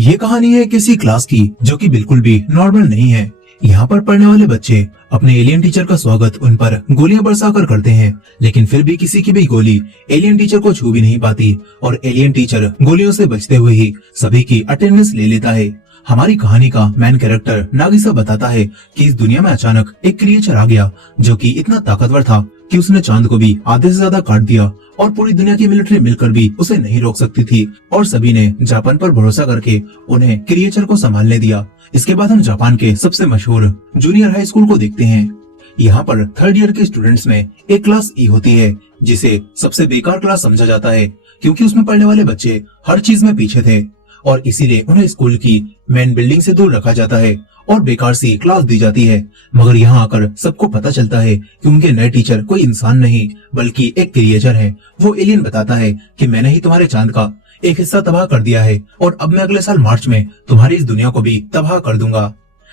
ये कहानी है किसी क्लास की जो कि बिल्कुल भी नॉर्मल नहीं है। यहाँ पर पढ़ने वाले बच्चे अपने एलियन टीचर का स्वागत उन पर गोलियां बरसाकर करते हैं, लेकिन फिर भी किसी की भी गोली एलियन टीचर को छू भी नहीं पाती और एलियन टीचर गोलियों से बचते हुए ही सभी की अटेंडेंस ले लेता है। हमारी कहानी का मेन कैरेक्टर नागिसा बताता है कि इस दुनिया में अचानक एक क्रिएचर आ गया जो कि इतना ताकतवर था कि उसने चांद को भी आधे से ज्यादा काट दिया और पूरी दुनिया की मिलिट्री मिलकर भी उसे नहीं रोक सकती थी और सभी ने जापान पर भरोसा करके उन्हें क्रिएचर को संभालने दिया। इसके बाद हम जापान के सबसे मशहूर जूनियर हाई स्कूल को देखते हैं। यहाँ पर थर्ड ईयर के स्टूडेंट्स में एक क्लास ई होती है जिसे सबसे बेकार क्लास समझा जाता है क्योंकि उसमें पढ़ने वाले बच्चे हर चीज में पीछे थे और इसीलिए उन्हें स्कूल की मेन बिल्डिंग से दूर रखा जाता है और बेकार सी क्लास दी जाती है। मगर यहाँ आकर सबको पता चलता है कि उनके नए टीचर कोई इंसान नहीं बल्कि एक क्रिएचर है। वो एलियन बताता है कि मैंने ही तुम्हारे चांद का एक हिस्सा तबाह कर दिया है और अब मैं अगले साल मार्च में तुम्हारी इस दुनिया को भी तबाह कर दूंगा,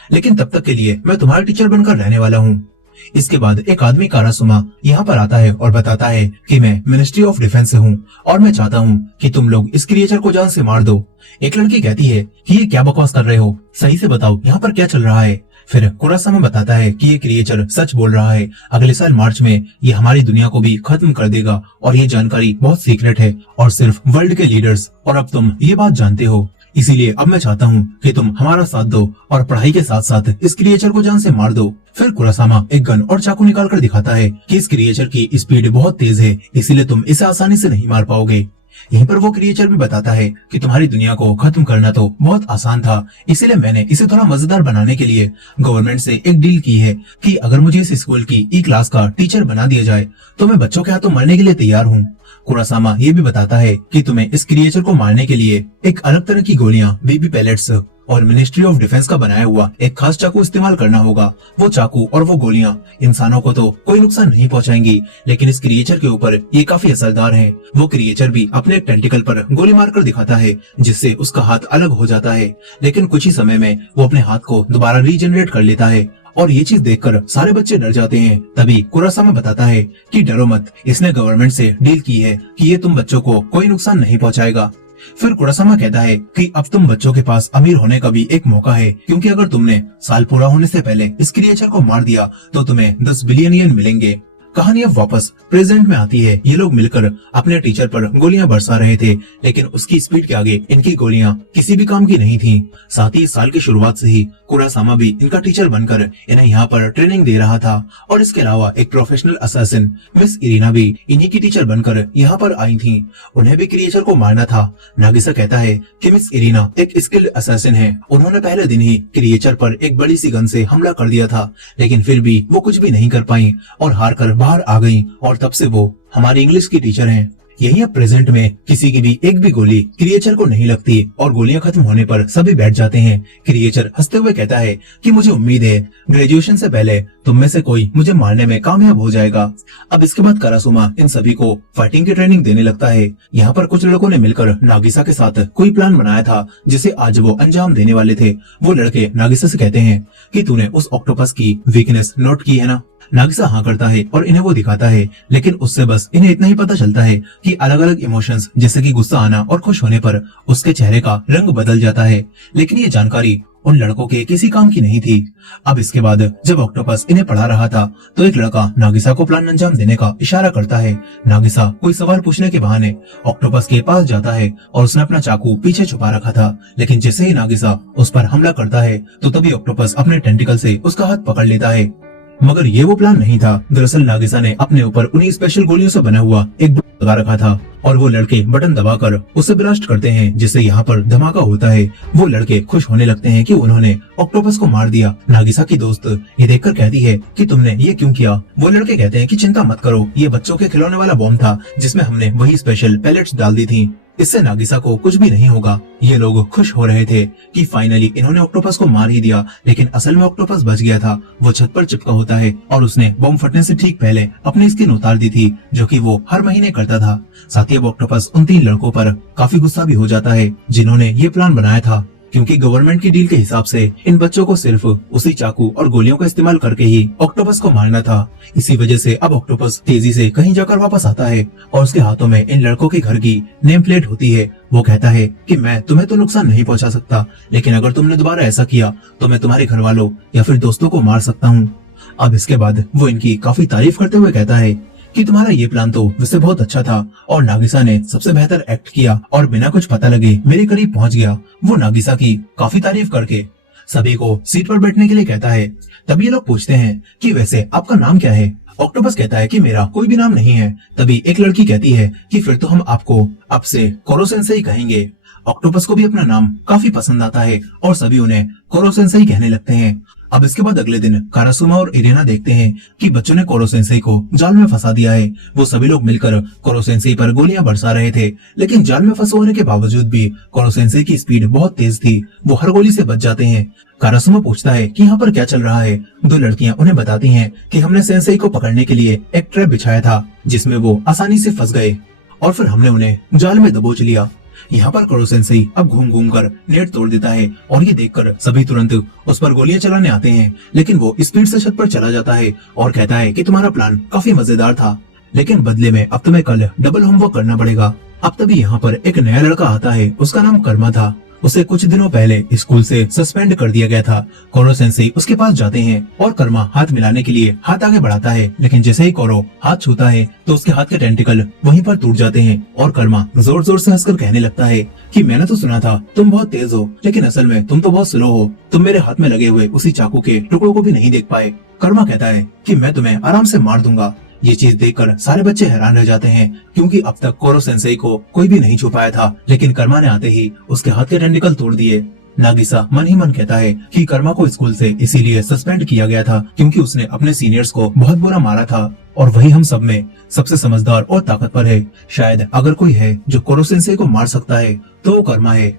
लेकिन तब तक के लिए मैं तुम्हारा टीचर बनकर रहने वाला हूँ। इसके बाद एक आदमी कारासुमा यहाँ पर आता है और बताता है कि मैं मिनिस्ट्री ऑफ डिफेंस से हूँ और मैं चाहता हूँ कि तुम लोग इस क्रिएचर को जान से मार दो। एक लड़की कहती है कि ये क्या बकवास कर रहे हो, सही से बताओ यहाँ पर क्या चल रहा है। फिर कुरासामा बताता है कि ये क्रिएचर सच बोल रहा है, अगले साल मार्च में ये हमारी दुनिया को भी खत्म कर देगा और ये जानकारी बहुत सीक्रेट है और सिर्फ वर्ल्ड के लीडर्स और अब तुम ये बात जानते हो। इसीलिए अब मैं चाहता हूँ कि तुम हमारा साथ दो और पढ़ाई के साथ साथ इस क्रिएचर को जान से मार दो। फिर कुरासामा एक गन और चाकू निकाल कर दिखाता है कि इस क्रिएचर की स्पीड बहुत तेज है, इसीलिए तुम इसे आसानी से नहीं मार पाओगे। यहीं पर वो क्रिएचर भी बताता है कि तुम्हारी दुनिया को खत्म करना तो बहुत आसान था, इसीलिए मैंने इसे थोड़ा मजेदार बनाने के लिए गवर्नमेंट से एक डील की है कि अगर मुझे इस स्कूल की ई क्लास का टीचर बना दिया जाए तो मैं बच्चों के हाथों मरने के लिए तैयार हूँ। कुरासामा ये भी बताता है कि तुम्हें इस क्रिएचर को मारने के लिए एक अलग तरह की गोलियां, बेबी पैलेट्स और मिनिस्ट्री ऑफ डिफेंस का बनाया हुआ एक खास चाकू इस्तेमाल करना होगा। वो चाकू और वो गोलियां इंसानों को तो कोई नुकसान नहीं पहुंचाएंगी, लेकिन इस क्रिएचर के ऊपर ये काफी असरदार है। वो क्रिएचर भी अपने एक टेंटिकल पर गोली मारकर दिखाता है जिससे उसका हाथ अलग हो जाता है, लेकिन कुछ ही समय में वो अपने हाथ को दोबारा रीजनरेट कर लेता है और ये चीज देखकर सारे बच्चे डर जाते हैं। तभी कुरासामा बताता है कि डरो मत, इसने गवर्नमेंट से डील की है कि ये तुम बच्चों को कोई नुकसान नहीं पहुंचाएगा। फिर कुरासामा कहता है कि अब तुम बच्चों के पास अमीर होने का भी एक मौका है, क्योंकि अगर तुमने साल पूरा होने से पहले इस क्रिएचर को मार दिया तो तुम्हें 10 बिलियन येन मिलेंगे। कहानी अब वापस प्रेजेंट में आती है। ये लोग मिलकर अपने टीचर पर गोलियां बरसा रहे थे, लेकिन उसकी स्पीड के आगे इनकी गोलियां किसी भी काम की नहीं थी। साथ ही इस साल की शुरुआत से ही कुरासामा भी इनका टीचर बनकर इन्हें यहाँ पर ट्रेनिंग दे रहा था और इसके अलावा एक प्रोफेशनल असैसिन मिस इरीना भी इन्हीं की टीचर बनकर यहाँ पर आई थी। उन्हें भी क्रिएचर को मारना था। नागिसा कहता है कि मिस इरीना एक स्किल्ड असैसिन है, उन्होंने पहले दिन ही क्रिएचर पर एक बड़ी सी गन से हमला कर दिया था, लेकिन फिर भी वो कुछ भी नहीं कर पाई और हार कर बाहर आ गई और तब से वो हमारी इंग्लिश की टीचर हैं। यही अब प्रेजेंट में किसी की भी एक भी गोली क्रिएचर को नहीं लगती और गोलियां खत्म होने पर सभी बैठ जाते हैं। क्रिएचर हंसते हुए कहता है कि मुझे उम्मीद है ग्रेजुएशन से पहले तुम में से कोई मुझे मारने में कामयाब हो जाएगा। अब इसके बाद कारासुमा इन सभी को फाइटिंग की ट्रेनिंग देने लगता है। यहाँ पर कुछ लड़कों ने मिलकर नागिसा के साथ कोई प्लान बनाया था जिसे आज वो अंजाम देने वाले थे। वो लड़के नागिसा से कहते हैं कि तूने उस ऑक्टोपस की वीकनेस नोट की है ना। नागिसा हाँ करता है और इन्हें वो दिखाता है, लेकिन उससे बस इन्हें इतना ही पता चलता है कि अलग अलग इमोशंस जैसे कि गुस्सा आना और खुश होने पर उसके चेहरे का रंग बदल जाता है, लेकिन ये जानकारी उन लड़कों के किसी काम की नहीं थी। अब इसके बाद जब ऑक्टोपस इन्हें पढ़ा रहा था तो एक लड़का नागिसा को प्लान अंजाम देने का इशारा करता है। नागिसा कोई सवाल पूछने के बहाने ऑक्टोपस के पास जाता है और उसने अपना चाकू पीछे छुपा रखा था, लेकिन जैसे ही नागिसा उस पर हमला करता है तो तभी ऑक्टोपस अपने टेंटिकल से उसका हाथ पकड़ लेता है। मगर ये वो प्लान नहीं था। दरअसल नागिसा ने अपने ऊपर उन्हीं स्पेशल गोलियों से बना हुआ एक बटन लगा रखा था और वो लड़के बटन दबाकर उसे ब्लास्ट करते हैं जिससे यहाँ पर धमाका होता है। वो लड़के खुश होने लगते हैं कि उन्होंने ऑक्टोपस को मार दिया। नागिसा की दोस्त ये देखकर कहती है कि तुमने ये क्यों किया। वो लड़के कहते हैं कि चिंता मत करो, ये बच्चों के खिलौने वाला बॉम्ब था जिसमें हमने वही स्पेशल पैलेट्स डाल दी थी, इससे नागिसा को कुछ भी नहीं होगा। ये लोग खुश हो रहे थे कि फाइनली इन्होंने ऑक्टोपस को मार ही दिया, लेकिन असल में ऑक्टोपस बच गया था। वो छत पर चिपका होता है और उसने बम फटने से ठीक पहले अपनी स्किन उतार दी थी, जो कि वो हर महीने करता था। साथ ही अब ऑक्टोपस उन 3 लड़कों पर काफी गुस्सा भी हो जाता है जिन्होंने ये प्लान बनाया था। क्योंकि गवर्नमेंट की डील के हिसाब से इन बच्चों को सिर्फ उसी चाकू और गोलियों का इस्तेमाल करके ही ऑक्टोपस को मारना था। इसी वजह से अब ऑक्टोपस तेजी से कहीं जाकर वापस आता है और उसके हाथों में इन लड़कों के घर की नेम प्लेट होती है। वो कहता है कि मैं तुम्हें तो नुकसान नहीं पहुंचा सकता, लेकिन अगर तुमने दोबारा ऐसा किया तो मैं तुम्हारे घर वालों या फिर दोस्तों को मार सकता हूँ। अब इसके बाद वो इनकी काफी तारीफ करते हुए कहता है कि तुम्हारा ये प्लान तो वैसे बहुत अच्छा था और नागिसा ने सबसे बेहतर एक्ट किया और बिना कुछ पता लगे मेरे करीब पहुंच गया। वो नागिसा की काफी तारीफ करके सभी को सीट पर बैठने के लिए कहता है। तभी ये लोग पूछते हैं कि वैसे आपका नाम क्या है। ऑक्टोपस कहता है कि मेरा कोई भी नाम नहीं है। तभी एक लड़की कहती है कि फिर तो हम आपको अब से कोरो सेंसेई कहेंगे। ऑक्टोपस को भी अपना नाम काफी पसंद आता है और सभी उन्हें कोरो सेंसेई कहने लगते हैं। अब इसके बाद अगले दिन कारासुमा और इरेना देखते हैं कि बच्चों ने कोरो सेंसेई को जाल में फंसा दिया है। वो सभी लोग मिलकर कोरो सेंसेई पर गोलियां बरसा रहे थे, लेकिन जाल में फंसे होने के बावजूद भी कोरो सेंसेई की स्पीड बहुत तेज थी। वो हर गोली से बच जाते हैं। कारासुमा पूछता है कि यहाँ पर क्या चल रहा है। दो लड़कियां उन्हें बताती हैं कि हमने सेंसेई को पकड़ने के लिए एक ट्रैप बिछाया था जिसमें वो आसानी से फंस गए और फिर हमने उन्हें जाल में दबोच लिया। यहाँ पर कोरो सेंसेई अब घूम घूम कर नेट तोड़ देता है और ये देखकर सभी तुरंत उस पर गोलियां चलाने आते हैं, लेकिन वो स्पीड से छत पर चला जाता है और कहता है कि तुम्हारा प्लान काफी मजेदार था, लेकिन बदले में अब तुम्हें कल डबल होमवर्क करना पड़ेगा। अब तभी यहाँ पर एक नया लड़का आता है। उसका नाम कर्मा था। उसे कुछ दिनों पहले स्कूल से सस्पेंड कर दिया गया था। कोरो सेंसेई उसके पास जाते हैं और कर्मा हाथ मिलाने के लिए हाथ आगे बढ़ाता है, लेकिन जैसे ही कोरो हाथ छूता है तो उसके हाथ के टेंटिकल वहीं पर टूट जाते हैं और कर्मा जोर जोर से हंसकर कहने लगता है कि मैंने तो सुना था तुम बहुत तेज हो, लेकिन असल में तुम तो बहुत स्लो हो। तुम मेरे हाथ में लगे हुए उसी चाकू के टुकड़ों को भी नहीं देख पाए। कर्मा कहता है कि मैं तुम्हें आराम से मार दूंगा। ये चीज देखकर सारे बच्चे हैरान रह जाते हैं, क्योंकि अब तक कोरो सेंसेई को कोई भी नहीं छुपाया था, लेकिन कर्मा ने आते ही उसके हाथ के टेंटिकल तोड़ दिए। नागिसा मन ही मन कहता है कि कर्मा को स्कूल से इसीलिए सस्पेंड किया गया था क्योंकि उसने अपने सीनियर्स को बहुत बुरा मारा था और वही हम सब में सबसे समझदार और ताकतवर है। शायद अगर कोई है जो कोरो सेंसेई को मार सकता है तो वो कर्मा है।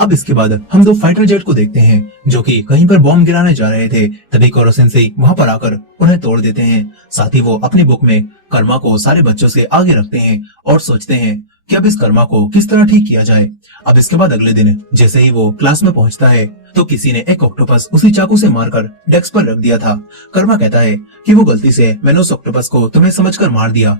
अब इसके बाद हम दो फाइटर जेट को देखते हैं जो कि कहीं पर बॉम्ब गिराने जा रहे थे। तभी कोरो सेंसेई वहां पर आकर उन्हें तोड़ देते हैं। साथ ही वो अपनी बुक में कर्मा को सारे बच्चों से आगे रखते हैं और सोचते हैं कि अब इस कर्मा को किस तरह ठीक किया जाए। अब इसके बाद अगले दिन जैसे ही वो क्लास में पहुंचता है तो किसी ने एक ऑक्टोपस उसी चाकू से मारकर डेस्क पर रख दिया था। कर्मा कहता है कि वो गलती से मैंने उस ऑक्टोपस को तुम्हें समझकर मार दिया,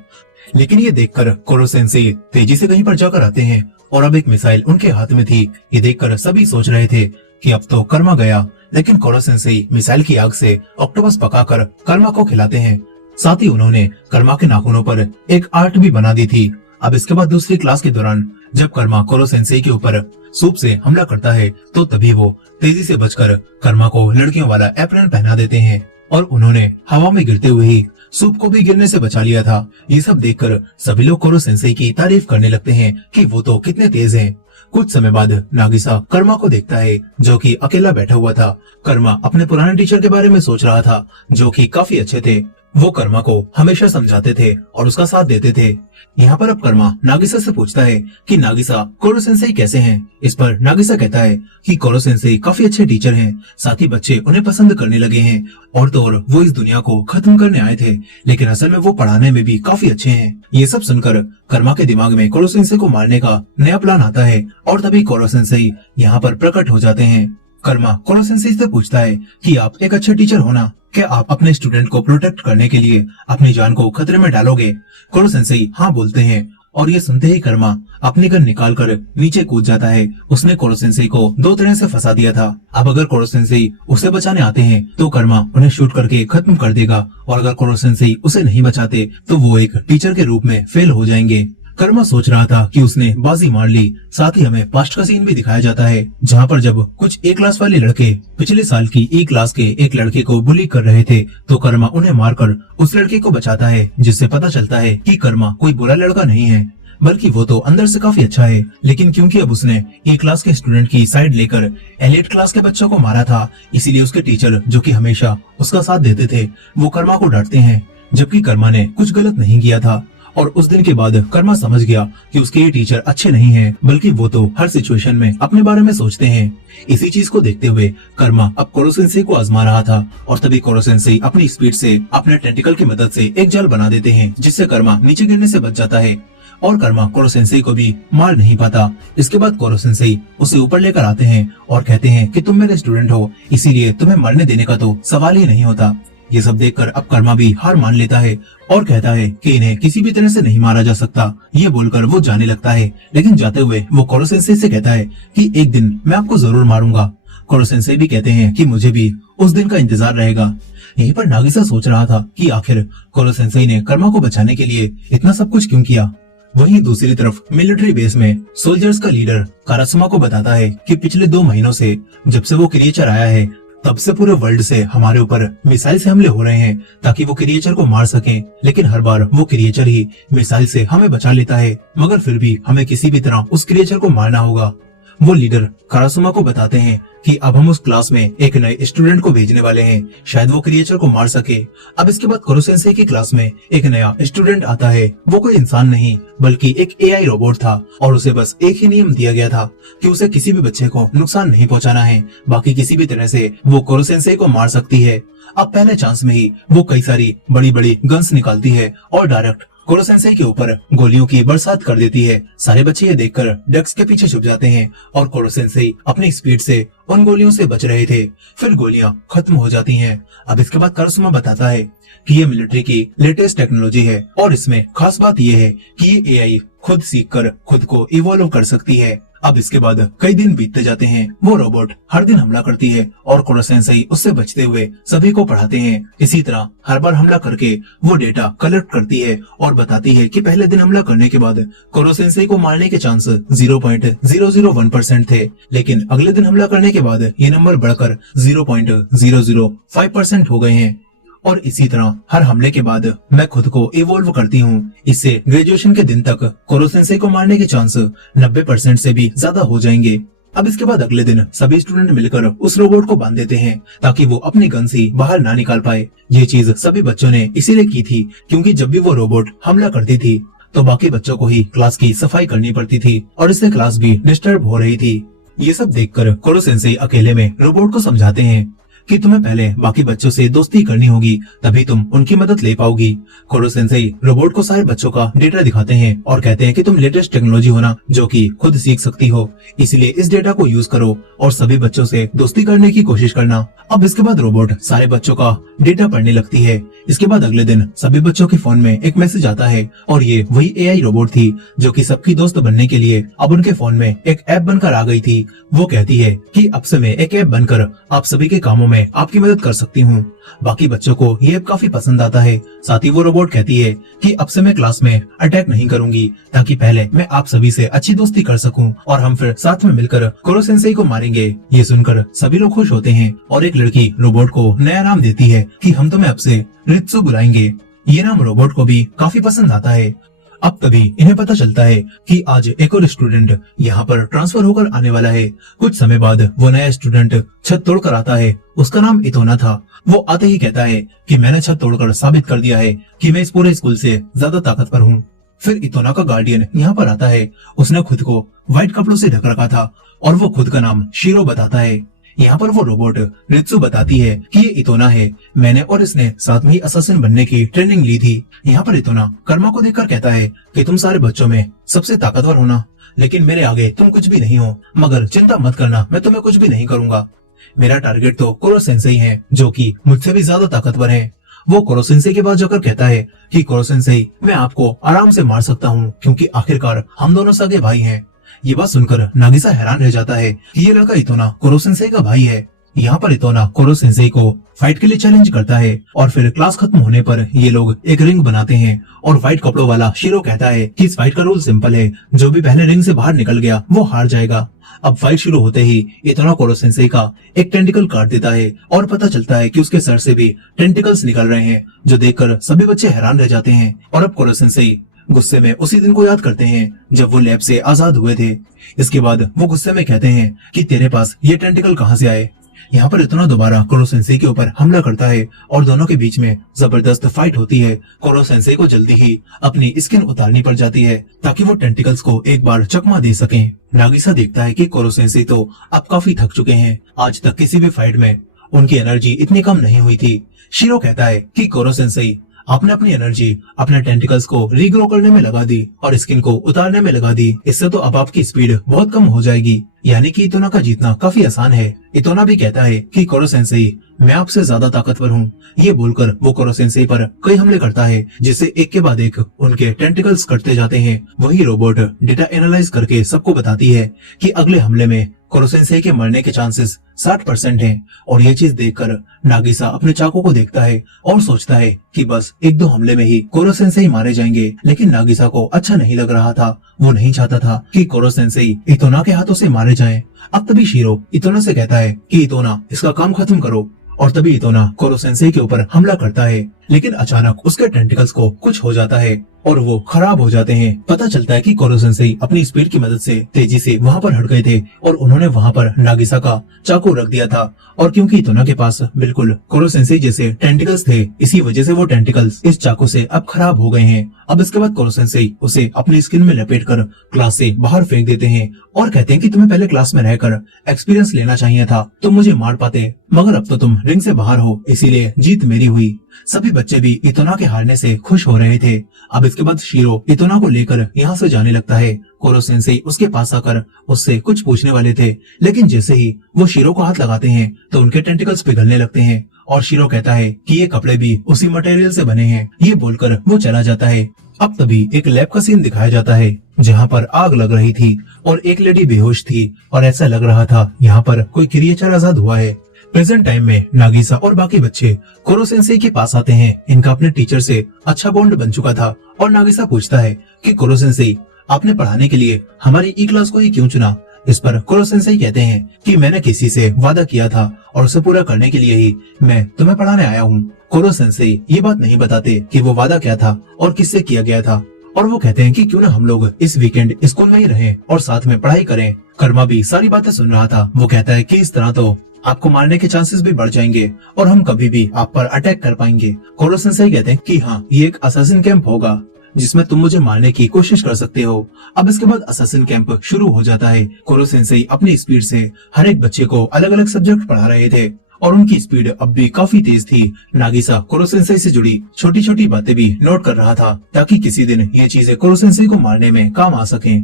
लेकिन ये देखकर कोरो सेंसेई तेजी से कहीं पर जाकर आते हैं और अब एक मिसाइल उनके हाथ में थी। ये देखकर सभी सोच रहे थे कि अब तो कर्मा गया, लेकिन कोरो सेंसेई मिसाइल की आग से ऑक्टोपस पकाकर कर्मा को खिलाते हैं। साथ ही उन्होंने कर्मा के नाखूनों पर एक आर्ट भी बना दी थी। अब इसके बाद दूसरी क्लास के दौरान जब कर्मा कोरो सेंसेई के ऊपर सूप से हमला करता है तो तभी वो तेजी से बचकर कर्मा को लड़कियों वाला एप्रन पहना देते हैं और उन्होंने हवा में गिरते हुए ही सूप को भी गिरने से बचा लिया था। ये सब देखकर सभी लोग कोरो सेंसेई की तारीफ करने लगते हैं कि वो तो कितने तेज हैं। कुछ समय बाद नागिसा कर्मा को देखता है जो कि अकेला बैठा हुआ था। कर्मा अपने पुराने टीचर के बारे में सोच रहा था जो कि काफी अच्छे थे। वो कर्मा को हमेशा समझाते थे और उसका साथ देते थे। यहाँ पर अब कर्मा नागिसा से पूछता है कि नागिसा कोरो सेंसेई कैसे हैं। इस पर नागिसा कहता है कि कोरो सेंसेई काफी अच्छे टीचर हैं, साथ ही बच्चे उन्हें पसंद करने लगे हैं और तो और वो इस दुनिया को खत्म करने आए थे, लेकिन असल में वो पढ़ाने में भी काफी अच्छे हैं। ये सब सुनकर कर्मा के दिमाग में कोरो सेंसेई को मारने का नया प्लान आता है और तभी कोरो सेंसेई यहाँ पर प्रकट हो जाते हैं। कर्मा कोरो सेंसेई से पूछता है कि आप एक अच्छे टीचर हो ना, क्या आप अपने स्टूडेंट को प्रोटेक्ट करने के लिए अपनी जान को खतरे में डालोगे। कोरो सेंसेई हाँ बोलते हैं और ये सुनते ही कर्मा अपनी गन निकाल कर नीचे कूद जाता है। उसने कोरो सेंसेई को दो तरह से फंसा दिया था। अब अगर कोरो सेंसेई उसे बचाने आते हैं तो कर्मा उन्हें शूट करके खत्म कर देगा और अगर कोरो सेंसेई उसे नहीं बचाते तो वो एक टीचर के रूप में फेल हो जाएंगे। कर्मा सोच रहा था कि उसने बाजी मार ली। साथ ही हमें पास्ट का सीन भी दिखाया जाता है जहाँ पर जब कुछ ए क्लास वाले लड़के पिछले साल की ई क्लास के एक लड़के को बुली कर रहे थे तो कर्मा उन्हें मारकर उस लड़के को बचाता है, जिससे पता चलता है कि कर्मा कोई बुरा लड़का नहीं है, बल्कि वो तो अंदर से काफी अच्छा है। लेकिन क्योंकि अब उसने ए क्लास के स्टूडेंट की साइड लेकर एलिट क्लास के बच्चों को मारा था, इसीलिए उसके टीचर जो कि हमेशा उसका साथ देते थे वो कर्मा को डांटते हैं, जबकि कर्मा ने कुछ गलत नहीं किया था। और उस दिन के बाद कर्मा समझ गया कि उसके ये टीचर अच्छे नहीं हैं, बल्कि वो तो हर सिचुएशन में अपने बारे में सोचते हैं। इसी चीज को देखते हुए कर्मा अब कोरो सेंसेई को आजमा रहा था और तभी कोरो सेंसेई अपनी स्पीड से अपने टेंटिकल की मदद से एक जाल बना देते हैं जिससे कर्मा नीचे गिरने से बच जाता है। और कर्मा कोरो सेंसेई को भी मार नहीं पाता। इसके बाद कोरो सेंसेई उसे ऊपर लेकर आते हैं और कहते हैं कि तुम मेरे स्टूडेंट हो, इसीलिए तुम्हें मरने देने का तो सवाल ही नहीं होता। ये सब देखकर अब कर्मा भी हार मान लेता है और कहता है कि इन्हें किसी भी तरह से नहीं मारा जा सकता। ये बोलकर वो जाने लगता है, लेकिन जाते हुए वो कोरो सेंसेई से कहता है कि एक दिन मैं आपको जरूर मारूंगा। कोरो सेंसेई भी कहते हैं कि मुझे भी उस दिन का इंतजार रहेगा। यहीं पर नागिसा सोच रहा था कि आखिर कोरो सेंसेई ने कर्मा को बचाने के लिए इतना सब कुछ क्यों किया। वहीं दूसरी तरफ मिलिट्री बेस में सोल्जर्स का लीडर कारासुमा को बताता है कि पिछले 2 महीनों से जब से वो क्रिएचर आया है तब से पूरे वर्ल्ड से हमारे ऊपर मिसाइल से हमले हो रहे हैं ताकि वो क्रिएचर को मार सकें, लेकिन हर बार वो क्रिएचर ही मिसाइल से हमें बचा लेता है, मगर फिर भी हमें किसी भी तरह उस क्रिएचर को मारना होगा। वो लीडर कारासुमा को बताते हैं कि अब हम उस क्लास में एक नए स्टूडेंट को भेजने वाले हैं, शायद वो क्रिएचर को मार सके। अब इसके बाद कोरो सेंसेई की क्लास में एक नया स्टूडेंट आता है। वो कोई इंसान नहीं बल्कि एक एआई रोबोट था और उसे बस एक ही नियम दिया गया था कि उसे किसी भी बच्चे को नुकसान नहीं पहुंचाना है, बाकी किसी भी तरह से वो कोरो सेंसेई को मार सकती है। अब पहले चांस में ही वो कई सारी बड़ी बड़ी गन्स निकालती है और डायरेक्ट कोरो सेंसेई के ऊपर गोलियों की बरसात कर देती है। सारे बच्चे ये देखकर डेस्क के पीछे छुप जाते हैं और कोरो सेंसेई अपनी स्पीड से उन गोलियों से बच रहे थे। फिर गोलियां खत्म हो जाती हैं। अब इसके बाद कारासुमा बताता है कि ये मिलिट्री की लेटेस्ट टेक्नोलॉजी है और इसमें खास बात ये है कि ये एआई खुद सीखकर खुद को इवॉल्व कर सकती है। अब इसके बाद कई दिन बीतते जाते हैं। वो रोबोट हर दिन हमला करती है और कोरो सेंसेई उससे बचते हुए सभी को पढ़ाते हैं। इसी तरह हर बार हमला करके वो डेटा कलेक्ट करती है और बताती है कि पहले दिन हमला करने के बाद कोरो सेंसेई को मारने के चांस 0.001% थे, लेकिन अगले दिन हमला करने के बाद ये नंबर बढ़कर 0.005% हो गए हैं। और इसी तरह हर हमले के बाद मैं खुद को इवॉल्व करती हूँ। इससे ग्रेजुएशन के दिन तक कोरो सेंसेई को मारने के चांस 90% से भी ज्यादा हो जाएंगे। अब इसके बाद अगले दिन सभी स्टूडेंट मिलकर उस रोबोट को बांध देते हैं ताकि वो अपनी गन से बाहर ना निकाल पाए। ये चीज सभी बच्चों ने इसीलिए की थी क्योंकि जब भी वो रोबोट हमला करती थी तो बाकी बच्चों को ही क्लास की सफाई करनी पड़ती थी और इससे क्लास भी डिस्टर्ब हो रही थी। ये सब देखकर कोरो सेंसेई अकेले में रोबोट को समझाते हैं कि तुम्हें पहले बाकी बच्चों से दोस्ती करनी होगी, तभी तुम उनकी मदद ले पाओगी। कोरो सेंसेई रोबोट को सारे बच्चों का डेटा दिखाते हैं और कहते हैं कि तुम लेटेस्ट टेक्नोलॉजी हो ना, जो कि खुद सीख सकती हो, इसलिए इस डेटा को यूज करो और सभी बच्चों से दोस्ती करने की कोशिश करना। अब इसके बाद रोबोट सारे बच्चों का डेटा पढ़ने लगती है। इसके बाद अगले दिन सभी बच्चों के फोन में एक मैसेज आता है और ये वही एआई रोबोट थी जो कि सबकी दोस्त बनने के लिए अब उनके फोन में एक ऐप बनकर आ गई थी। वो कहती है कि अब से मैं एक ऐप बनकर आप सभी के कामों में आपकी मदद कर सकती हूँ। बाकी बच्चों को ये ऐप काफी पसंद आता है। साथ ही वो रोबोट कहती है कि अब से मैं क्लास में अटैक नहीं करूंगी ताकि पहले मैं आप सभी से अच्छी दोस्ती कर सकूं और हम फिर साथ में मिलकर कोरो सेंसेई को मारेंगे। ये सुनकर सभी लोग खुश होते हैं और एक लड़की रोबोट को नया नाम देती है कि हम तुम्हें अब से रित्सु बुलाएंगे। ये नाम रोबोट को भी काफी पसंद आता है। अब तभी इन्हें पता चलता है कि आज एक और स्टूडेंट यहाँ पर ट्रांसफर होकर आने वाला है। कुछ समय बाद वो नया स्टूडेंट छत तोड़कर आता है। उसका नाम इतोना था। वो आते ही कहता है कि मैंने छत तोड़कर साबित कर दिया है कि मैं इस पूरे स्कूल से ज्यादा ताकतवर हूँ। फिर इतोना का गार्डियन यहाँ पर आता है। उसने खुद को व्हाइट कपड़ों से ढक रखा था और वो खुद का नाम शीरो बताता है। यहाँ पर वो रोबोट रित्सु बताती है कि ये इतोना है, मैंने और इसने साथ में ही असासिन बनने की ट्रेनिंग ली थी। यहाँ पर इतोना कर्मा को देखकर कहता है कि तुम सारे बच्चों में सबसे ताकतवर हो ना, लेकिन मेरे आगे तुम कुछ भी नहीं हो, मगर चिंता मत करना, मैं तुम्हें कुछ भी नहीं करूंगा। मेरा टारगेट तो कोरो सेंसेई है जो कि मुझसे भी ज्यादा ताकतवर है। वो कोरो सेंसेई के पास जाकर कहता है कि कोरो सेंसेई, मैं आपको आराम से मार सकता हूँ क्योंकि आखिरकार हम दोनों सगे भाई हैं। ये बात सुनकर नागिसा हैरान रह जाता है कि ये लड़का इतोना कोरो सेंसेई का भाई है। यहाँ पर इतोना कोरो सेंसेई को फाइट के लिए चैलेंज करता है और फिर क्लास खत्म होने पर ये लोग एक रिंग बनाते हैं और व्हाइट कपड़ों वाला शीरो कहता है कि इस फाइट का रूल सिंपल है, जो भी पहले रिंग से बाहर निकल गया वो हार जाएगा। अब फाइट शुरू होते ही इतोना कोरो सेंसेई का एक टेंटिकल काट देता है और पता चलता है कि उसके सर से भी टेंटिकल्स निकल रहे हैं, जो देखकर सभी बच्चे हैरान रह जाते हैं। और अब कोरो सेंसेई गुस्से में उसी दिन को याद करते हैं जब वो लैब से आजाद हुए थे। इसके बाद वो गुस्से में कहते हैं कि तेरे पास ये टेंटिकल कहाँ से आए। यहाँ पर इतना दोबारा कोरो सेंसेई के ऊपर हमला करता है और दोनों के बीच में जबरदस्त फाइट होती है। कोरो सेंसेई को जल्दी ही अपनी स्किन उतारनी पड़ जाती है ताकि वो टेंटिकल्स को एक बार चकमा दे सकें। नागिसा देखता है कि कोरो सेंसेई तो अब काफी थक चुके हैं। आज तक किसी भी फाइट में उनकी एनर्जी इतनी कम नहीं हुई थी। शीरो कहता है कि कोरो सेंसेई, आपने अपनी एनर्जी अपने टेंटिकल्स को रीग्रो करने में लगा दी और स्किन को उतारने में लगा दी। इससे तो अब आपकी स्पीड बहुत कम हो जाएगी, यानी कि इतोना का जीतना काफी आसान है। इतोना भी कहता है कि कोरो सेंसेई, मैं आपसे ज्यादा ताकतवर हूँ। ये बोलकर वो कोरो सेंसेई पर कई हमले करता है, जिससे एक के बाद एक उनके टेंटिकल्स कटते जाते हैं। वही रोबोट डेटा एनालाइज करके सबको बताती है कि अगले हमले में कोरो सेंसेई के मरने के चांसेस 60% हैं। और ये चीज देखकर नागिसा अपने चाकू को देखता है और सोचता है कि बस एक दो हमले में ही कोरो सेंसेई मारे जाएंगे। लेकिन नागिसा को अच्छा नहीं लग रहा था। वो नहीं चाहता था कि कोरो सेंसेई इतोना के हाथों से मारे जाएं। अब तभी शीरो इतोना से कहता है कि इतोना, इसका काम खत्म करो। और तभी इतोना कोरो सेंसेई के ऊपर हमला करता है, लेकिन अचानक उसके टेंटिकल्स को कुछ हो जाता है और वो खराब हो जाते हैं। पता चलता है कि कोरो सेंसेई अपनी स्पीड की मदद से तेजी से वहाँ पर हट गए थे और उन्होंने वहाँ पर नागिसा का चाकू रख दिया था। और क्योंकि इतोना के पास बिल्कुल कोरो सेंसेई जैसे टेंटिकल्स थे, इसी वजह से वो टेंटिकल्स इस चाकू से अब खराब हो गए हैं। अब इसके बाद कोरो सेंसेई उसे अपनी स्किन में लपेटकर क्लास से बाहर फेंक देते हैं और कहते हैं कि तुम्हें पहले क्लास में रहकर एक्सपीरियंस लेना चाहिए था, तुम मुझे मार पाते, मगर अब तो तुम रिंग से बाहर हो, इसीलिए जीत मेरी हुई। सभी बच्चे भी इतोना के हारने से खुश हो रहे थे। अब इसके बाद शीरो इतोना को लेकर यहाँ से जाने लगता है। कोरो सेंसेई उसके पास आकर उससे कुछ पूछने वाले थे, लेकिन जैसे ही वो शीरो को हाथ लगाते हैं तो उनके टेंटिकल्स पिघलने लगते हैं और शीरो कहता है कि ये कपड़े भी उसी मटेरियल से बने हैं। ये बोलकर वो चला जाता है। अब तभी एक लैब का सीन दिखाया जाता है जहाँ पर आग लग रही थी और एक लेडी बेहोश थी और ऐसा लग रहा था यहाँ पर कोई क्रिएचर आजाद हुआ है। प्रेजेंट टाइम में नागिसा और बाकी बच्चे कोरो सेंसेई के पास आते हैं। इनका अपने टीचर से अच्छा बॉन्ड बन चुका था और नागिसा पूछता है कि कोरो सेंसेई, आपने पढ़ाने के लिए हमारी ई क्लास को ही क्यों चुना? इस पर कोरो सेंसेई कहते हैं कि मैंने किसी से वादा किया था और उसे पूरा करने के लिए ही मैं तुम्हें पढ़ाने आया हूँ। कोरो सेंसेई ये बात नहीं बताते कि वो वादा क्या था और किससे किया गया था, और वो कहते हैं कि क्यों ना हम लोग इस वीकेंड स्कूल में ही रहें और साथ में पढ़ाई करें। कर्मा भी सारी बातें सुन रहा था। वो कहता है कि इस तरह तो आपको मारने के चांसेस भी बढ़ जाएंगे और हम कभी भी आप पर अटैक कर पाएंगे। कोरो सेंसेई कहते हैं कि हाँ, ये एक असैसिन कैंप होगा जिसमें तुम मुझे मारने की कोशिश कर सकते हो। अब इसके बाद असैसिन कैंप शुरू हो जाता है। कोरो सेंसेई अपनी स्पीड से हर एक बच्चे को अलग अलग सब्जेक्ट पढ़ा रहे थे और उनकी स्पीड अब भी काफी तेज थी। नागिसा कोरो सेंसेई से जुड़ी छोटी छोटी बातें भी नोट कर रहा था ताकि किसी दिन ये चीजें कोरो सेंसेई को मारने में काम आ सकें।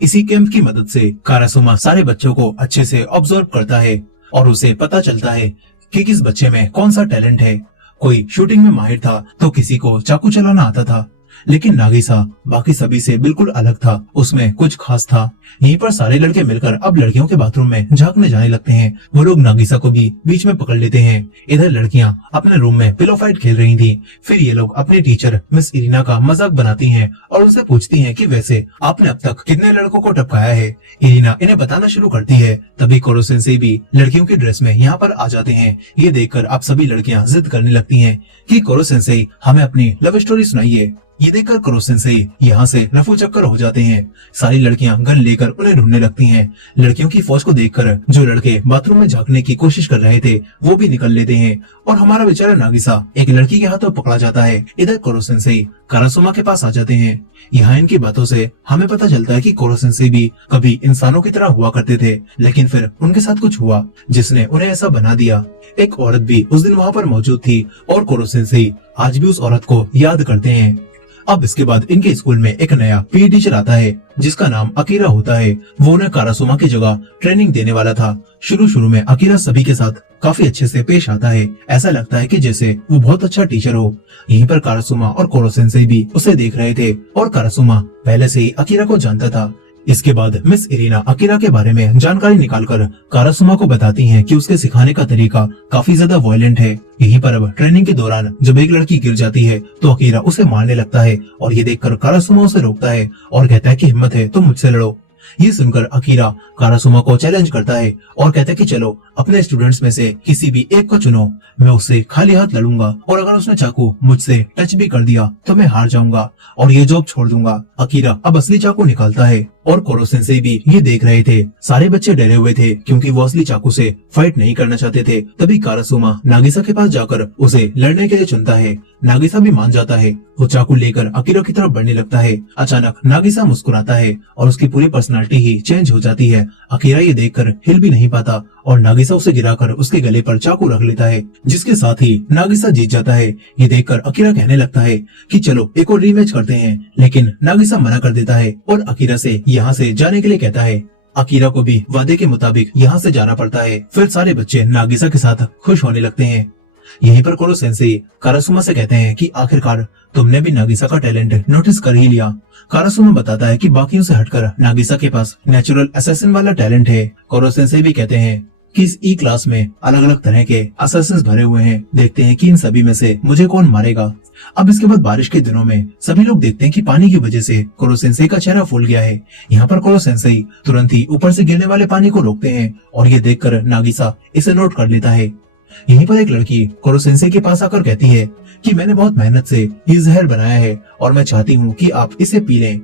इसी कैंप की मदद से कारासुमा सारे बच्चों को अच्छे से ऑब्जर्व करता है और उसे पता चलता है कि किस बच्चे में कौन सा टैलेंट है। कोई शूटिंग में माहिर था तो किसी को चाकू चलाना आता था, लेकिन नागिसा बाकी सभी से बिल्कुल अलग था, उसमें कुछ खास था। यहीं पर सारे लड़के मिलकर अब लड़कियों के बाथरूम में झांकने जाने लगते हैं। वो लोग नागिसा को भी बीच में पकड़ लेते हैं। इधर लड़कियां अपने रूम में पिलो फाइट खेल रही थी। फिर ये लोग अपनी टीचर मिस इरीना का मजाक बनाती हैं और उनसे पूछती हैं कि वैसे आपने अब तक कितने लड़कों को टपकाया है। इरीना इन्हें बताना शुरू करती है। तभी कोरो सेंसेई भी लड़कियों की ड्रेस में यहाँ पर आ जाते हैं। ये देखकर अब सभी लड़कियां जिद करने लगती हैं कि कोरो सेंसेई हमें अपनी लव स्टोरी सुनाइए। ये देखकर कोरो सेंसेई यहाँ से रफू चक्कर हो जाते हैं। सारी लड़कियां गन लेकर उन्हें ढूंढने लगती हैं। लड़कियों की फौज को देखकर जो लड़के बाथरूम में झांकने की कोशिश कर रहे थे वो भी निकल लेते हैं और हमारा बेचारा नागिसा एक लड़की के हाथों पकड़ा जाता है। इधर कोरो सेंसेई कारासुमा के पास आ जाते हैं। यहाँ इनकी बातों से हमें पता चलता है कि कोरो सेंसेई भी कभी इंसानों की तरह हुआ करते थे, लेकिन फिर उनके साथ कुछ हुआ जिसने उन्हें ऐसा बना दिया। एक औरत भी उस दिन वहाँ पर मौजूद थी और कोरो सेंसेई आज भी उस औरत को याद करते हैं। अब इसके बाद इनके स्कूल में एक नया पीटी टीचर आता है जिसका नाम अकीरा होता है। वो उन्हें कारासुमा की जगह ट्रेनिंग देने वाला था। शुरू में अकीरा सभी के साथ काफी अच्छे से पेश आता है। ऐसा लगता है कि जैसे वो बहुत अच्छा टीचर हो। यहीं पर कारासुमा और कोरो सेंसेई भी उसे देख रहे थे और कारासुमा पहले से ही अकीरा को जानता था। इसके बाद मिस इरीना अकीरा के बारे में जानकारी निकालकर कारासुमा को बताती हैं कि उसके सिखाने का तरीका काफी ज्यादा वायलेंट है। यहीं पर अब ट्रेनिंग के दौरान जब एक लड़की गिर जाती है तो अकीरा उसे मारने लगता है और ये देखकर कारासुमा उसे रोकता है और कहता है कि हिम्मत है तो मुझसे लड़ो। ये सुनकर अकीरा कारासुमा को चैलेंज करता है और कहता है कि चलो अपने स्टूडेंट्स में से किसी भी एक को चुनो, मैं उससे खाली हाथ लड़ूंगा और अगर उसने चाकू मुझसे टच भी कर दिया तो मैं हार जाऊंगा और ये जॉब छोड़ दूंगा। अकीरा अब असली चाकू निकालता है और कोरो सेंसेई भी ये देख रहे थे। सारे बच्चे डरे हुए थे क्योंकि वो असली चाकू से फाइट नहीं करना चाहते थे। तभी कारासुमा नागिसा के पास जाकर उसे लड़ने के लिए चुनता है। नागिसा भी मान जाता है। वो चाकू लेकर अकीरा की तरफ बढ़ने लगता है। अचानक नागिसा मुस्कुराता है और उसकी पूरी पर्सनालिटी ही चेंज हो जाती है। अकीरा ये देखकर हिल भी नहीं पाता और नागिसा उसे गिराकर उसके गले पर चाकू रख लेता है, जिसके साथ ही नागिसा जीत जाता है। ये देखकर अकीरा कहने लगता है कि चलो एक और रीमैच करते हैं, लेकिन नागिसा मना कर देता है और अकीरा से यहाँ से जाने के लिए कहता है। अकीरा को भी वादे के मुताबिक यहाँ से जाना पड़ता है। फिर सारे बच्चे नागिसा के साथ खुश होने लगते हैं। यहीं पर कोरो सेंसेई कारासुमा से कहते हैं कि आखिरकार तुमने भी नागिसा का टैलेंट नोटिस कर ही लिया। कारासुमा बताता है कि बाकियों से हटकर नागिसा के पास नेचुरल असैसिन वाला टैलेंट है। कोरो सेंसेई भी कहते हैं कि इस ई क्लास में अलग अलग तरह के असैसिन्स भरे हुए हैं, देखते हैं कि इन सभी में से मुझे कौन मारेगा। अब इसके बाद बारिश के दिनों में सभी लोग देखते हैं कि पानी की वजह से कोरो सेंसेई का चेहरा फूल गया है। यहाँ पर कोरो सेंसेई तुरंत ही ऊपर से गिरने वाले पानी को रोकते हैं और ये देखकर नागिसा इसे नोट कर लेता है। यहीं पर एक लड़की कोरो सेंसेई के पास आकर कहती है कि मैंने बहुत मेहनत से ये जहर बनाया है और मैं चाहती हूँ कि आप इसे पी लें।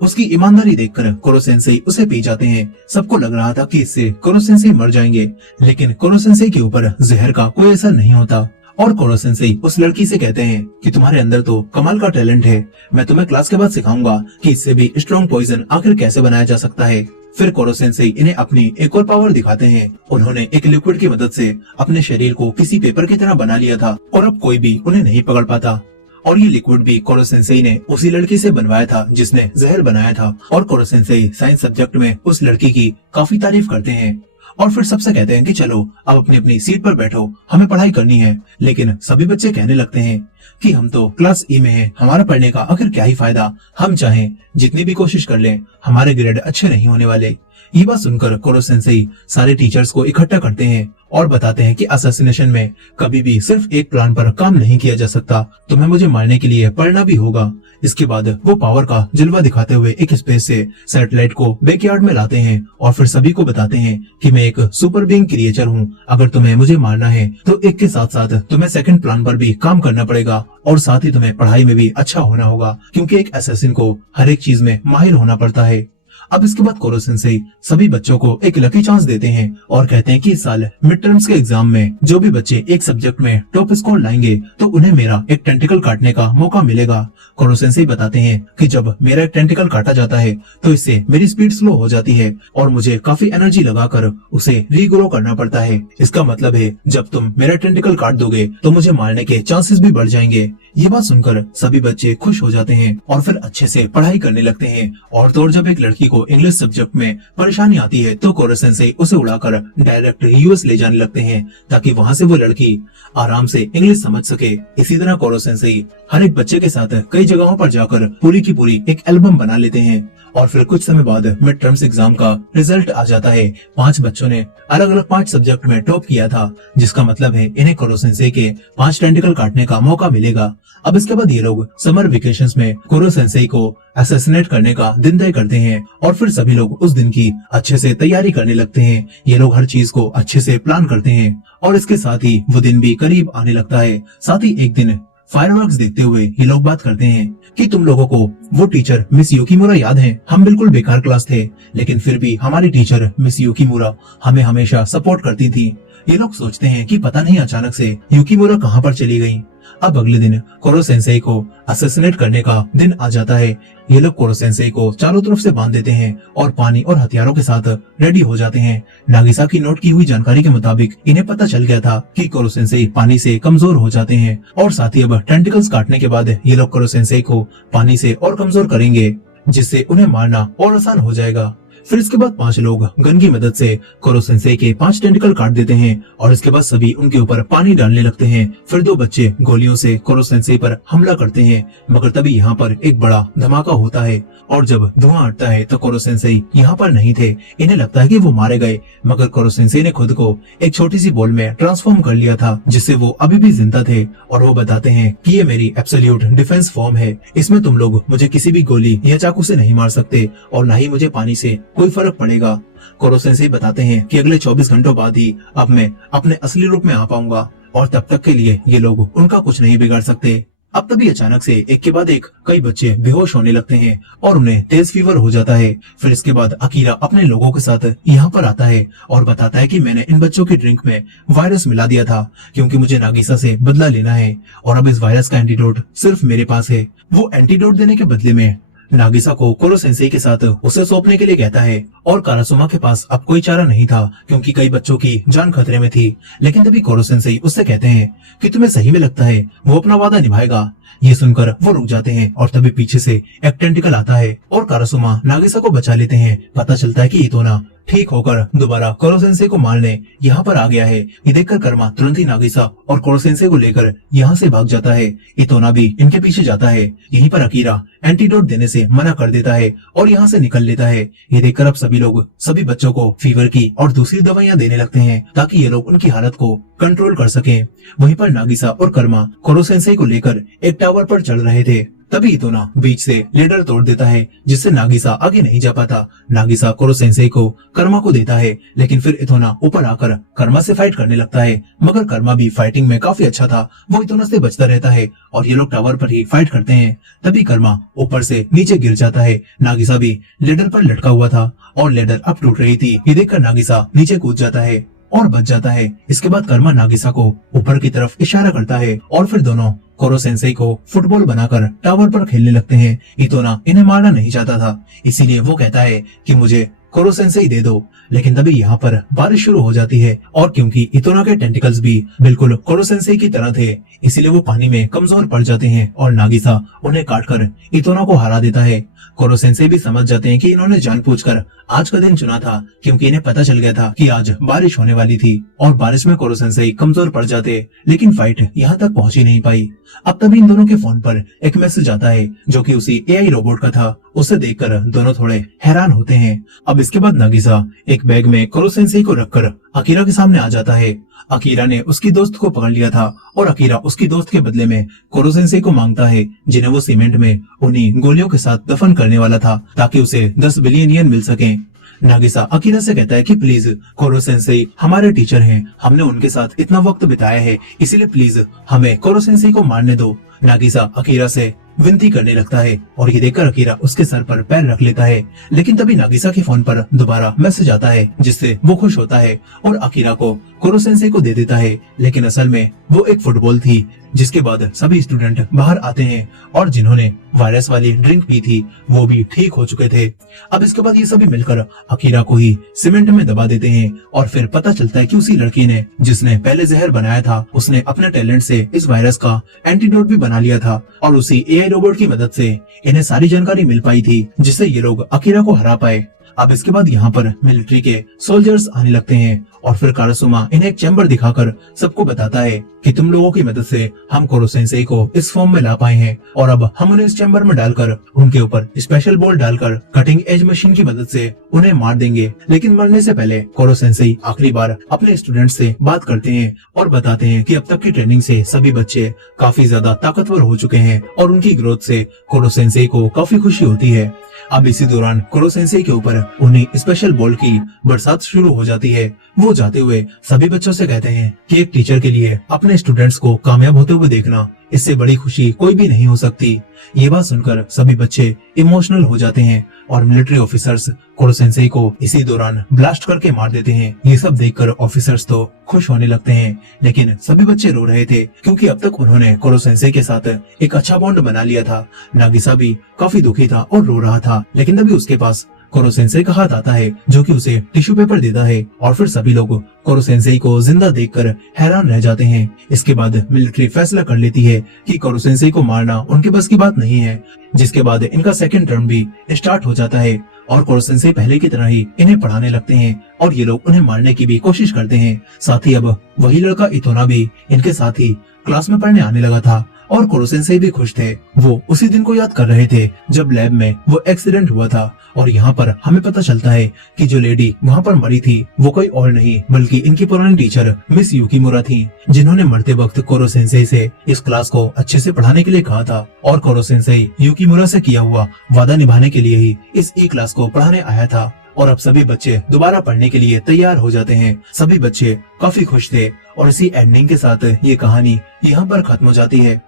उसकी ईमानदारी देखकर कोरो सेंसेई उसे पी जाते हैं। सबको लग रहा था कि इससे कोरो सेंसेई मर जाएंगे, लेकिन कोरो सेंसेई के ऊपर जहर का कोई असर नहीं होता। और कोरो सेंसेई उस लड़की से कहते हैं कि तुम्हारे अंदर तो कमाल का टैलेंट है, मैं तुम्हें क्लास के बाद सिखाऊंगा कि इससे भी स्ट्रॉन्ग पॉइजन आखिर कैसे बनाया जा सकता है। फिर कोरो सेंसेई इन्हें अपनी एक और पावर दिखाते हैं। उन्होंने एक लिक्विड की मदद से अपने शरीर को किसी पेपर की तरह बना लिया था और अब कोई भी उन्हें नहीं पकड़ पाता। और ये लिक्विड भी कोरो सेंसेई ने उसी लड़की से बनवाया था जिसने जहर बनाया था। और कोरो सेंसेई साइंस सब्जेक्ट में उस लड़की की काफी तारीफ करते हैं और फिर सबसे कहते हैं कि चलो अब अपनी अपनी सीट पर बैठो, हमें पढ़ाई करनी है। लेकिन सभी बच्चे कहने लगते हैं कि हम तो क्लास ई में हैं, हमारा पढ़ने का आखिर क्या ही फायदा, हम चाहें जितनी भी कोशिश कर लें हमारे ग्रेड अच्छे नहीं होने वाले। ये बात सुनकर कोरो सेंसेई सारे टीचर्स को इकट्ठा करते हैं और बताते हैं कि असैसिनेशन में कभी भी सिर्फ एक प्लान पर काम नहीं किया जा सकता, तुम्हें मुझे मारने के लिए पढ़ना भी होगा। इसके बाद वो पावर का जलवा दिखाते हुए एक स्पेस से सैटेलाइट को बैकयार्ड में लाते हैं और फिर सभी को बताते हैं कि मैं एक सुपर बीइंग क्रिएचर हूँ, अगर तुम्हें मुझे मारना है तो एक के साथ साथ तुम्हें सेकंड प्लान पर भी काम करना पड़ेगा और साथ ही तुम्हें पढ़ाई में भी अच्छा होना होगा, क्योंकि एक असैसिन को हर एक चीज में माहिर होना पड़ता है। अब इसके बाद कोरो सेंसेई सभी बच्चों को एक लकी चांस देते हैं और कहते हैं कि इस साल मिड टर्म्स के एग्जाम में जो भी बच्चे एक सब्जेक्ट में टॉप स्कोर लाएंगे तो उन्हें मेरा एक टेंटिकल काटने का मौका मिलेगा। कोरो सेंसेई बताते हैं कि जब मेरा एक टेंटिकल काटा जाता है तो इससे मेरी स्पीड स्लो हो जाती है और मुझे काफी एनर्जी लगाकर उसे रीग्रो करना पड़ता है। इसका मतलब है जब तुम मेरा टेंटिकल काट दोगे तो मुझे मारने के चांसेस भी बढ़ जाएंगे। ये बात सुनकर सभी बच्चे खुश हो जाते हैं और फिर अच्छे से पढ़ाई करने लगते हैं। और तो और जब एक लड़की को इंग्लिश सब्जेक्ट में परेशानी आती है तो कोरो सेंसेई उसे उड़ाकर डायरेक्ट यूएस ले जाने लगते हैं ताकि वहाँ से वो लड़की आराम से इंग्लिश समझ सके। इसी तरह कोरो सेंसेई हर एक बच्चे के साथ कई जगहों पर जाकर पूरी की पूरी एक एल्बम बना लेते हैं। और फिर कुछ समय बाद मिड टर्म्स एग्जाम का रिजल्ट आ जाता है। 5 बच्चों ने अलग अलग 5 सब्जेक्ट में टॉप किया था, जिसका मतलब है इन्हें कोरो सेंसेई के 5 टेंटिकल काटने का मौका मिलेगा। अब इसके बाद ये लोग समर वेकेशंस में कोरो सेंसेई को असैसिनेट करने का दिन तय करते हैं और फिर सभी लोग उस दिन की अच्छे से तैयारी करने लगते हैं। ये लोग हर चीज को अच्छे से प्लान करते हैं और इसके साथ ही वो दिन भी करीब आने लगता है। साथ ही एक दिन फायरवर्क्स देखते हुए ये लोग बात करते हैं कि तुम लोगों को वो टीचर मिस युकीमुरा याद है? हम बिल्कुल बेकार क्लास थे, लेकिन फिर भी हमारी टीचर मिस युकीमुरा हमें हमेशा सपोर्ट करती थी। ये लोग सोचते हैं कि पता नहीं अचानक से युकीमुरा कहाँ पर चली गई। अब अगले दिन कोरो सेंसेई को असैसिनेट करने का दिन आ जाता है। ये लोग कोरो सेंसेई को चारों तरफ से बांध देते हैं और पानी और हथियारों के साथ रेडी हो जाते हैं। नागिसा की नोट की हुई जानकारी के मुताबिक इन्हें पता चल गया था कि कोरो सेंसेई पानी से कमजोर हो जाते हैं और साथ ही अब टेंटिकल्स काटने के बाद ये लोग कोरो सेंसेई को पानी से और कमजोर करेंगे, जिससे उन्हें मारना और आसान हो जाएगा। फिर इसके बाद 5 लोग गन की मदद से कोरो सेंसेई के 5 टेंटिकल काट देते हैं और इसके बाद सभी उनके ऊपर पानी डालने लगते हैं। फिर 2 बच्चे गोलियों से कोरो सेंसेई पर हमला करते हैं, मगर तभी यहाँ पर एक बड़ा धमाका होता है और जब धुआं हटता है तो कोरो सेंसेई यहाँ पर नहीं थे। इन्हें लगता है कि वो मारे गए, मगर कोरो सेंसेई ने खुद को एक छोटी सी बॉल में ट्रांसफॉर्म कर लिया था, जिससे वो अभी भी जिंदा थे। और वो बताते हैं कि ये मेरी एब्सोल्यूट डिफेंस फॉर्म है, इसमें तुम लोग मुझे किसी भी गोली या चाकू से नहीं मार सकते और न ही मुझे पानी से कोई फर्क पड़ेगा। कोरो सेंसेई बताते हैं कि अगले 24 घंटों बाद ही अब मैं अपने असली रूप में आ पाऊंगा और तब तक के लिए ये लोग उनका कुछ नहीं बिगाड़ सकते। अब तभी अचानक से एक के बाद एक कई बच्चे बेहोश होने लगते हैं और उन्हें तेज फीवर हो जाता है। फिर इसके बाद अकीरा अपने लोगों के साथ यहाँ पर आता है और बताता है कि मैंने इन बच्चों की ड्रिंक में वायरस मिला दिया था क्योंकि मुझे नागिसा से बदला लेना है और अब इस वायरस का एंटीडोट सिर्फ मेरे पास है। वो एंटीडोट देने के बदले में नागिसा को कोरो सेंसेई के साथ उसे सौंपने के लिए कहता है और कारासुमा के पास अब कोई चारा नहीं था क्योंकि कई बच्चों की जान खतरे में थी। लेकिन तभी कोरो सेंसेई उससे कहते हैं कि तुम्हें सही में लगता है वो अपना वादा निभाएगा। ये सुनकर वो रुक जाते हैं और तभी पीछे से एक टेंटिकल आता है और कारासुमा नागिसा को बचा लेते हैं। पता चलता है कि इतोना ठीक होकर दोबारा कोरो सेंसेई को मारने यहाँ पर आ गया है। ये देखकर कर्मा तुरंत ही नागिसा और कोरो सेंसेई को लेकर यहाँ से भाग जाता है। इतोना भी इनके पीछे जाता है। यहीं पर अकीरा एंटीडोट देने से मना कर देता है और यहाँ से निकल लेता है। ये देखकर अब सभी लोग सभी बच्चों को फीवर की और दूसरी दवाइयाँ देने लगते हैं ताकि ये लोग उनकी हालत को कंट्रोल कर सकें। वहीं पर नागिसा और कर्मा कोरो सेंसेई को लेकर एक टावर पर चढ़ रहे थे। तभी इतोना बीच से लेडर तोड़ देता है जिससे नागिसा आगे नहीं जा पाता। नागिसा कोरो सेंसेई को कर्मा को देता है लेकिन फिर इतोना ऊपर आकर कर्मा से फाइट करने लगता है मगर कर्मा भी फाइटिंग में काफी अच्छा था। वो इतोना से बचता रहता है और ये लोग टावर पर ही फाइट करते हैं। तभी कर्मा ऊपर से नीचे गिर जाता है। नागिसा भी लेडर पर लटका हुआ था और लेडर अब टूट रही थी। ये देखकर नागिसा नीचे कूद जाता है और बच जाता है। इसके बाद कर्मा नागिसा को ऊपर की तरफ इशारा करता है और फिर दोनों कोरो सेंसेई को फुटबॉल बनाकर टावर पर खेलने लगते हैं। इतोना इन्हें मारना नहीं चाहता था इसीलिए वो कहता है कि मुझे कोरो सेंसेई दे दो। लेकिन तभी यहाँ पर बारिश शुरू हो जाती है और क्योंकि इतोना के टेंटिकल्स भी बिल्कुल कोरो सेंसेई की तरह थे इसीलिए वो पानी में कमजोर पड़ जाते हैं और नागिसा उन्हें काटकर इतोना को हरा देता है। कोरो सेंसेई भी समझ जाते हैं कि इन्होंने जानबूझकर आज का दिन चुना था क्योंकि इन्हें पता चल गया था कि आज बारिश होने वाली थी और बारिश में कोरो सेंसेई कमजोर पड़ जाते लेकिन फाइट यहाँ तक पहुंच ही नहीं पाई। अब तभी इन दोनों के फोन पर एक मैसेज आता है जो कि उसी एआई रोबोट का था। उसे देखकर दोनों थोड़े हैरान होते हैं। अब इसके बाद नागिसा एक बैग में कोरो सेंसेई को रखकर अकीरा के सामने आ जाता है। अकीरा ने उसकी दोस्त को पकड़ लिया था और अकीरा उसकी दोस्त के बदले में कोरो सेंसेई को मांगता है जिन्हें वो सीमेंट में उन्हीं गोलियों के साथ दफन करने वाला था ताकि उसे 10 बिलियन येन मिल सके। नागिसा अकीरा से कहता है कि प्लीज कोरो सेंसेई हमारे टीचर हैं, हमने उनके साथ इतना वक्त बिताया है इसीलिए प्लीज हमें कोरो सेंसेई को मारने दो। नागिसा अकीरा से विनती करने लगता है और ये देखकर अकीरा उसके सर पर पैर रख लेता है। लेकिन तभी नागिसा के फोन पर दोबारा मैसेज आता है जिससे वो खुश होता है और अकीरा को कोरो सेंसेई को दे देता है। लेकिन असल में वो एक फुटबॉल थी। जिसके बाद सभी स्टूडेंट बाहर आते हैं और जिन्होंने वायरस वाली ड्रिंक पी थी वो भी ठीक हो चुके थे। अब इसके बाद ये सभी मिलकर अकीरा को ही सीमेंट में दबा देते हैं और फिर पता चलता है कि उसी लड़की ने जिसने पहले जहर बनाया था उसने अपने टैलेंट से इस वायरस का एंटीडोट भी बना लिया था और उसी एआई रोबोट की मदद से इन्हें सारी जानकारी मिल पाई थी जिससे ये लोग अकीरा को हरा पाए। अब इसके बाद यहाँ पर मिलिट्री के सोल्जर्स आने लगते हैं और फिर कारासुमा इन्हें एक चैम्बर दिखाकर सबको बताता है कि तुम लोगों की मदद से हम कोरो सेंसेई को इस फॉर्म में ला पाए हैं और अब हम उन्हें इस चैम्बर में डालकर उनके ऊपर स्पेशल बॉल डालकर कटिंग एज मशीन की मदद से उन्हें मार देंगे। लेकिन मरने से पहले कोरो सेंसेई आखिरी बार अपने स्टूडेंट से बात करते हैं और बताते हैं कि अब तक की ट्रेनिंग से सभी बच्चे काफी ज्यादा ताकतवर हो चुके हैं और उनकी ग्रोथ से कोरो सेंसेई को काफी खुशी होती है। अब इसी दौरान कोरो सेंसेई के ऊपर उन्हें स्पेशल बॉल की बरसात शुरू हो जाती है। वो जाते हुए सभी बच्चों से कहते हैं कि एक टीचर के लिए अपने स्टूडेंट्स को कामयाब होते हुए देखना इससे बड़ी खुशी कोई भी नहीं हो सकती। ये बात सुनकर सभी बच्चे इमोशनल हो जाते हैं और मिलिट्री ऑफिसर्स कोरो सेंसेई को इसी दौरान ब्लास्ट करके मार देते हैं। ये सब देखकर ऑफिसर्स तो खुश होने लगते हैं लेकिन सभी बच्चे रो रहे थे क्योंकि अब तक उन्होंने कोरो सेंसेई के साथ एक अच्छा बॉन्ड बना लिया था। नागिसा भी काफी दुखी था और रो रहा था लेकिन तभी उसके पास कोरो सेंसेई का हाथ आता है जो कि उसे टिश्यू पेपर देता है और फिर सभी लोग कोरो सेंसेई को जिंदा देखकर हैरान रह जाते हैं। इसके बाद मिलिट्री फैसला कर लेती है कि कोरो सेंसेई को मारना उनके बस की बात नहीं है, जिसके बाद इनका सेकंड टर्म भी स्टार्ट हो जाता है और कोरो सेंसेई पहले की तरह ही इन्हें पढ़ाने लगते हैं और ये लोग उन्हें मारने की भी कोशिश करते हैं। साथ ही अब वही लड़का इतोना भी इनके साथ ही क्लास में पढ़ने आने लगा था और कोरो सेंसेई भी खुश थे। वो उसी दिन को याद कर रहे थे जब लैब में वो एक्सीडेंट हुआ था और यहाँ पर हमें पता चलता है कि जो लेडी वहाँ पर मरी थी वो कोई और नहीं बल्कि इनकी पुरानी टीचर मिस युकीमुरा थी, जिन्होंने मरते वक्त कोरो सेंसेई से इस क्लास को अच्छे से पढ़ाने के लिए कहा था और कोरो सेंसेई युकीमुरा से किया हुआ वादा निभाने के लिए ही इस ई क्लास को पढ़ाने आया था। और अब सभी बच्चे दोबारा पढ़ने के लिए तैयार हो जाते हैं। सभी बच्चे काफी खुश थे और इसी एंडिंग के साथ ये कहानी यहाँ पर खत्म हो जाती है।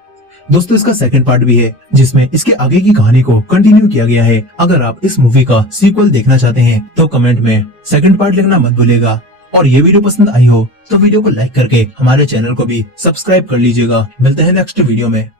दोस्तों इसका सेकंड पार्ट भी है जिसमें इसके आगे की कहानी को कंटिन्यू किया गया है। अगर आप इस मूवी का सीक्वल देखना चाहते हैं तो कमेंट में सेकंड पार्ट लिखना मत भूलिएगा। और ये वीडियो पसंद आई हो तो वीडियो को लाइक करके हमारे चैनल को भी सब्सक्राइब कर लीजिएगा। मिलते हैं नेक्स्ट वीडियो में।